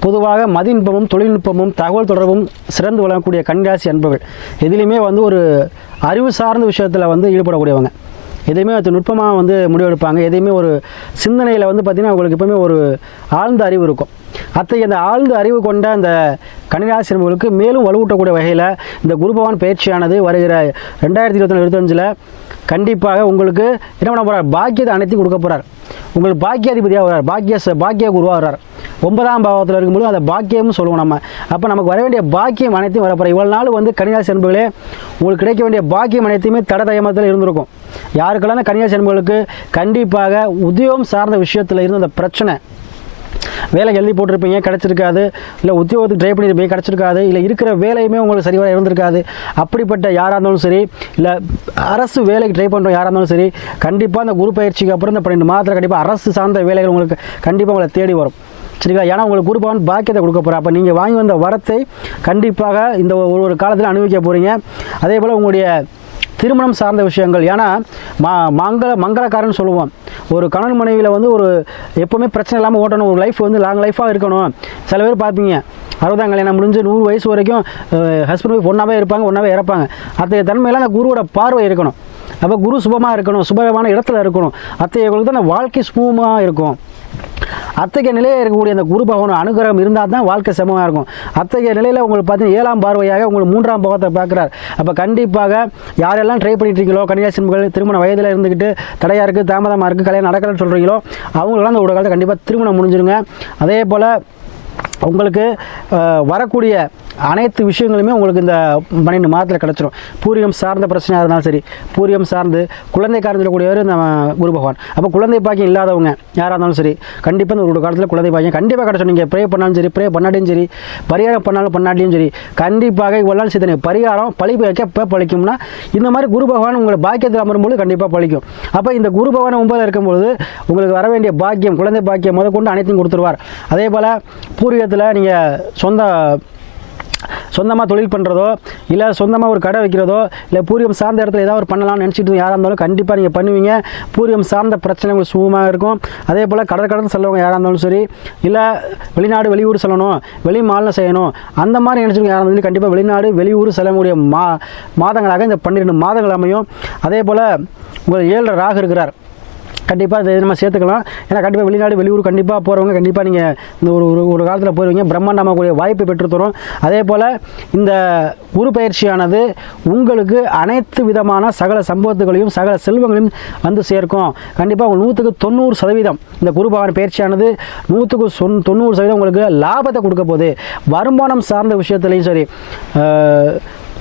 பொதுவாக மதிநுட்பமும் தொழில்நுட்பமும் தகவல் தொடர்பும் சிறந்து விளங்கக்கூடிய கன்னிராசி அன்பர்கள் எதுலேயுமே வந்து ஒரு அறிவு சார்ந்த விஷயத்தில் வந்து ஈடுபடக்கூடியவங்க. எதையுமே அது நுட்பமாக வந்து முடிவெடுப்பாங்க. எதையுமே ஒரு சிந்தனையில் வந்து பார்த்திங்கன்னா அவங்களுக்கு எப்பவுமே ஒரு ஆழ்ந்த அறிவு இருக்கும். அத்தகைய அந்த ஆழ்ந்த அறிவு கொண்ட அந்த கன்னிராசி மேலும் வலுவூட்டக்கூடிய வகையில் இந்த குருபவான் பயிற்சியானது வருகிற ரெண்டாயிரத்தி இருபத்தி நாலு இருபத்தஞ்சில் கண்டிப்பாக உங்களுக்கு என்ன பண்ண போகிறார் பாக்கியத்தை அனைத்தையும் கொடுக்க போகிறார் உங்களுக்கு பாக்கியாதிபதியாக வர்றார். பாக்கிய ச- பாக்கிய குருவாக வர்றார். ஒன்பதாம் பாவத்தில் இருக்கும்போது அந்த பாக்கியம்னு சொல்லுவோம் நம்ம. அப்போ நமக்கு வர வேண்டிய பாக்கியம் அனைத்தையும் வரப்போகிற இவ்வளோ நாள் வந்து கன்னியாசி அன்புகளே உங்களுக்கு கிடைக்க வேண்டிய பாக்கியம் அனைத்தையுமே தட தயமத்தில் இருந்திருக்கும். யாருக்கெல்லாம் கன்னியாசி அன்புகளுக்கு கண்டிப்பாக உத்தியோகம் சார்ந்த விஷயத்தில் இருந்த அந்த பிரச்சனை வேலை எழுதி போட்டிருப்பீங்க கிடச்சிருக்காது. இல்லை உத்தியோகத்துக்கு ட்ரை பண்ணியிருப்பீங்க கிடச்சிருக்காது. இல்லை இருக்கிற வேலையுமே உங்களுக்கு சரிவர இருந்திருக்காது. அப்படிப்பட்ட யாராக இருந்தாலும் சரி இல்லை அரசு வேலைக்கு ட்ரை பண்ணுறோம் யாராக இருந்தாலும் சரி கண்டிப்பாக அந்த குரு பயிற்சிக்கு அப்புறம் இந்த பன்னெண்டு மாதத்தில் கண்டிப்பாக அரசு சார்ந்த வேலைகள் உங்களுக்கு கண்டிப்பாக உங்களை தேடி வரும். சரிங்களா? ஏன்னா உங்களுக்கு குருபவன் பாக்கியத்தை கொடுக்க போகிறார் அப்போ நீங்கள் வாங்கி வந்த வரத்தை கண்டிப்பாக இந்த ஒரு ஒரு காலத்தில் அனுபவிக்க போகிறீங்க அதே போல் உங்களுடைய திருமணம் சார்ந்த விஷயங்கள். ஏன்னா மா மங்கள மங்களக்காரன்னு சொல்லுவோம். ஒரு கணவன் மனைவியில் வந்து ஒரு எப்போவுமே பிரச்சனை இல்லாமல் ஓட்டணும். ஒரு லைஃப் வந்து லாங் லைஃபாக இருக்கணும். சில பேர் பார்ப்பீங்க. அறுபதாம் கல்யாணம் முடிஞ்சு நூறு வயசு வரைக்கும் ஹஸ்பண்ட் ஒய்ஃப் ஒன்றாவே இருப்பாங்க ஒன்றாவே இறப்பாங்க. அத்தகைய தன்மையெல்லாம் அந்த குருவோட பார்வை இருக்கணும். அப்போ குரு சுபமாக இருக்கணும். சுபமான இடத்துல இருக்கணும். அத்தகைய தான் அந்த வாழ்க்கை சுமமாக இருக்கும். அத்தகைய நிலையில் இருக்கக்கூடிய அந்த குரு பகவான் அனுகிரகம் இருந்தால் தான் வாழ்க்கை சமமாக இருக்கும். அத்தகைய நிலையில் உங்களுக்கு பார்த்தீங்கன்னா ஏழாம் பார்வையாக உங்களுக்கு மூன்றாம் பாவத்தை பார்க்குறார். அப்போ கண்டிப்பாக யாரெல்லாம் ட்ரை பண்ணிட்டு இருக்கீங்களோ கன்னியாசிமர்கள் திருமண வயதில் இருந்துக்கிட்டு தடையாக இருக்குது தாமதமாக இருக்குது கல்யாணம் நடக்கலன்னு சொல்கிறீங்களோ அவங்களெல்லாம் அந்த ஒரு காலத்தில் கண்டிப்பாக திருமணம் முடிஞ்சிருங்க. அதே போல் உங்களுக்கு வரக்கூடிய அனைத்து விஷயங்களுமே உங்களுக்கு இந்த பன்னெண்டு மாதத்தில் கிடச்சிரும். பூரியம் சார்ந்த பிரச்சனையாக இருந்தாலும் சரி பூரியம் சார்ந்து குழந்தை காரணத்தில் சொல்லக்கூடியவர் நம்ம குரு பகவான். அப்போ குழந்தை பாக்கியம் இல்லாதவங்க யாராக இருந்தாலும் சரி கண்டிப்பாக இந்த ஒரு காலத்தில் குழந்தை பாக்கியம் கண்டிப்பாக கிடச்சிடும் நீங்கள் ப்ரே பண்ணாலும் சரி ப்ரே பண்ணாட்டியும் சரி பரிகாரம் பண்ணாலும் பண்ணாட்டியும் சரி கண்டிப்பாக இவ்வளோ நாள் பரிகாரம் பழிப்பு வைக்க எப்போ பழிக்கும்னா இந்த மாதிரி குரு பகவான் உங்களை பாக்கியத்தில் அமரும்போது கண்டிப்பாக பழிக்கும். அப்போ இந்த குரு பகவான் ஒன்பதில் இருக்கும்பொழுது உங்களுக்கு வர வேண்டிய பாக்கியம் குழந்தை பாக்கியம் முதற்கொண்டு அனைத்தையும் கொடுத்துருவார். அதே போல் பூர்வீகத்தில் நீங்கள் சொந்த சொந்தமாக தொழில் பண்ணுறதோ இல்லை சொந்தமாக ஒரு கடை வைக்கிறதோ இல்லை பூர்வீகம் சார்ந்த இடத்துல ஏதாவது ஒரு பண்ணலாம்னு நினச்சிட்டு யாராக இருந்தாலும் கண்டிப்பாக நீங்கள் பண்ணுவீங்க. பூர்வீகம் சார்ந்த பிரச்சனை உங்களுக்கு சுகமாக இருக்கும். அதே போல் கடல் கடந்து செல்லவங்க யாராக இருந்தாலும் சரி இல்லை வெளிநாடு வெளியூர் செல்லணும் வெளி மாநிலம் செய்யணும் அந்த மாதிரி நினச்சிருக்க யாராக இருந்தாலும் கண்டிப்பாக வெளிநாடு வெளியூர் செல்லக்கூடிய மா மாதங்களாக இந்த பன்னிரெண்டு மாதங்கள் அமையும். அதே போல் உங்கள் ஏழு ராகு இருக்கிறார். கண்டிப்பாக இதை நம்ம சேர்த்துக்கலாம். ஏன்னா கண்டிப்பாக வெளிநாடு வெளியூர் கண்டிப்பாக போகிறவங்க கண்டிப்பாக நீங்கள் இந்த ஒரு ஒரு ஒரு காலத்தில் போயிருவீங்க. பிரம்மாண்டமாக கூடிய வாய்ப்பை பெற்றுத்தரும் அதே போல் இந்த குரு பயிற்சியானது உங்களுக்கு அனைத்து விதமான சகல சம்பவத்துகளையும் சகல செல்வங்களையும் வந்து சேர்க்கும். கண்டிப்பாக உங்கள் நூற்றுக்கு தொண்ணூறு சதவீதம் இந்த குரு பகவான் பயிற்சியானது நூற்றுக்கு சொன் தொண்ணூறு சதவீதம் உங்களுக்கு லாபத்தை கொடுக்க போகுது. வருமானம் சார்ந்த விஷயத்துலையும் சரி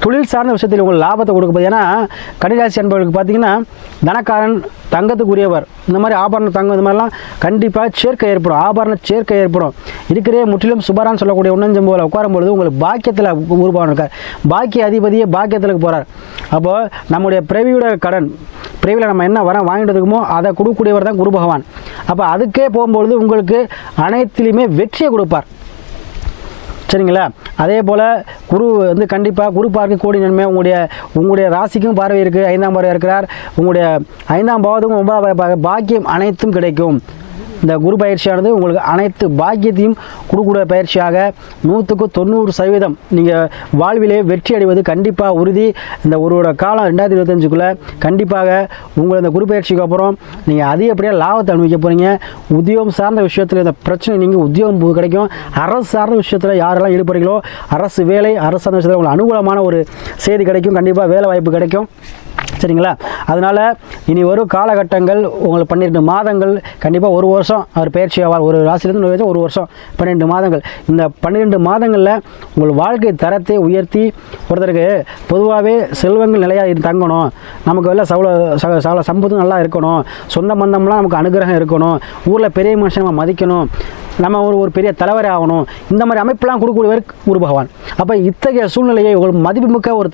தொழில் சார்ந்த விஷயத்தில் உங்களுக்கு லாபத்தை கொடுக்க ஏன்னா கன்னிராசி என்பவர்களுக்கு பார்த்தீங்கன்னா தனக்காரன் தங்கத்துக்குரியவர் இந்த மாதிரி ஆபரண தங்கம் இந்த மாதிரிலாம் கண்டிப்பாக சேர்க்கை ஏற்படும் ஆபரண சேர்க்கை ஏற்படும். இருக்கிறே முற்றிலும் சுபரான்னு சொல்லக்கூடிய உன்னஞ்சம் போல உட்காரும் பொழுது உங்களுக்கு பாக்கியத்தில் உருவான இருக்கார். பாக்கிய அதிபதியே பாக்கியத்தில் போகிறார் அப்போது நம்முடைய பிறவியோட கடன் பிறவியில் நம்ம என்ன வர வாங்கிட்டு அதை கொடுக்கக்கூடியவர் தான் குரு பகவான். அப்போ அதுக்கே போகும்பொழுது உங்களுக்கு அனைத்திலையுமே வெற்றியை கொடுப்பார். சரிங்களா? அதே போல் குரு வந்து கண்டிப்பாக குரு பார்க்க கூடிய நன்மை உங்களுடைய உங்களுடைய ராசிக்கும் பார்வை இருக்குது ஐந்தாம் பார்வை இருக்கிறார். உங்களுடைய ஐந்தாம் பாவத்துக்கும் ஒன்பதாம் பாக்கியம் அனைத்தும் கிடைக்கும். இந்த குரு பயிற்சியானது உங்களுக்கு அனைத்து பாக்கியத்தையும் கொடுக்கூடிய பயிற்சியாக நூற்றுக்கு தொண்ணூறு சதவீதம். நீங்கள் வாழ்விலே வெற்றி அடைவது கண்டிப்பாக உறுதி. இந்த ஒருவோட காலம் ரெண்டாயிரத்தி இருபத்தஞ்சுக்குள்ளே கண்டிப்பாக உங்களை இந்த குரு பயிற்சிக்கு அப்புறம் நீங்கள் அதிகப்படியாக லாபத்தை அனுபவிக்க போகிறீங்க உத்தியோகம் சார்ந்த விஷயத்தில் இந்த பிரச்சனை நீங்கள் உத்தியோகம் கிடைக்கும். அரசு சார்ந்த விஷயத்தில் யாரெல்லாம் ஈடுபடுறீங்களோ அரசு வேலை அரசு சார்ந்த விஷயத்தில் உங்களுக்கு அனுகூலமான ஒரு செய்தி கிடைக்கும். கண்டிப்பாக வேலை வாய்ப்பு கிடைக்கும். சரிங்களா? அதனால் இனி வரும் காலகட்டங்கள் உங்களுக்கு பன்னிரெண்டு மாதங்கள் கண்டிப்பாக ஒரு வருஷம் அவர் பயிற்சி ஆவார். ஒரு ராசிலேருந்து இன்னொரு ஒரு வருஷம் பன்னிரெண்டு மாதங்கள். இந்த பன்னிரெண்டு மாதங்களில் உங்கள் வாழ்க்கை தரத்தை உயர்த்தி ஒருத்தருக்கு பொதுவாகவே செல்வங்கள் நிலையாக தங்கணும். நமக்கு எல்லாம் சவள ச- சம்பத்தும் நல்லா இருக்கணும். சொந்த பந்தம்லாம் நமக்கு அனுகிரகம் இருக்கணும். ஊரில் பெரிய மனுஷன் நம்ம மதிக்கணும். நம்ம ஒரு ஒரு பெரிய தலைவர் ஆகணும். இந்த மாதிரி அமைப்பெல்லாம் கொடுக்கக்கூடியவர் குரு பகவான். அப்போ இத்தகைய சூழ்நிலையை ஒரு மதிப்புமிக்க ஒரு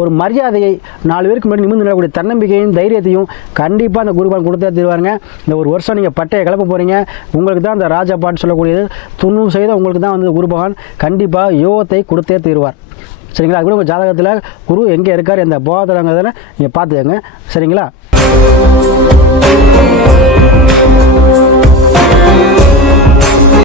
ஒரு மரியாதையை நாலு பேருக்கு முன்னாடி நிமிர்ந்து நிலக்கூடிய தன்னம்பிக்கையும் தைரியத்தையும் கண்டிப்பாக அந்த குருபான் கொடுத்தே தருவாருங்க. இந்த ஒரு வருஷம் நீங்கள் பட்டையை கிளப்ப போகிறீங்க உங்களுக்கு தான் அந்த ராஜா பாட்டு சொல்லக்கூடியது. தொண்ணூறு செய்த உங்களுக்கு தான் வந்து குரு பகவான் கண்டிப்பாக யோகத்தை கொடுத்தே தருவார். சரிங்களா? அது கூட உங்கள் ஜாதகத்தில் குரு எங்கே இருக்கார் எந்த போதலங்கிறதுல நீங்கள் பார்த்துக்கங்க. சரிங்களா?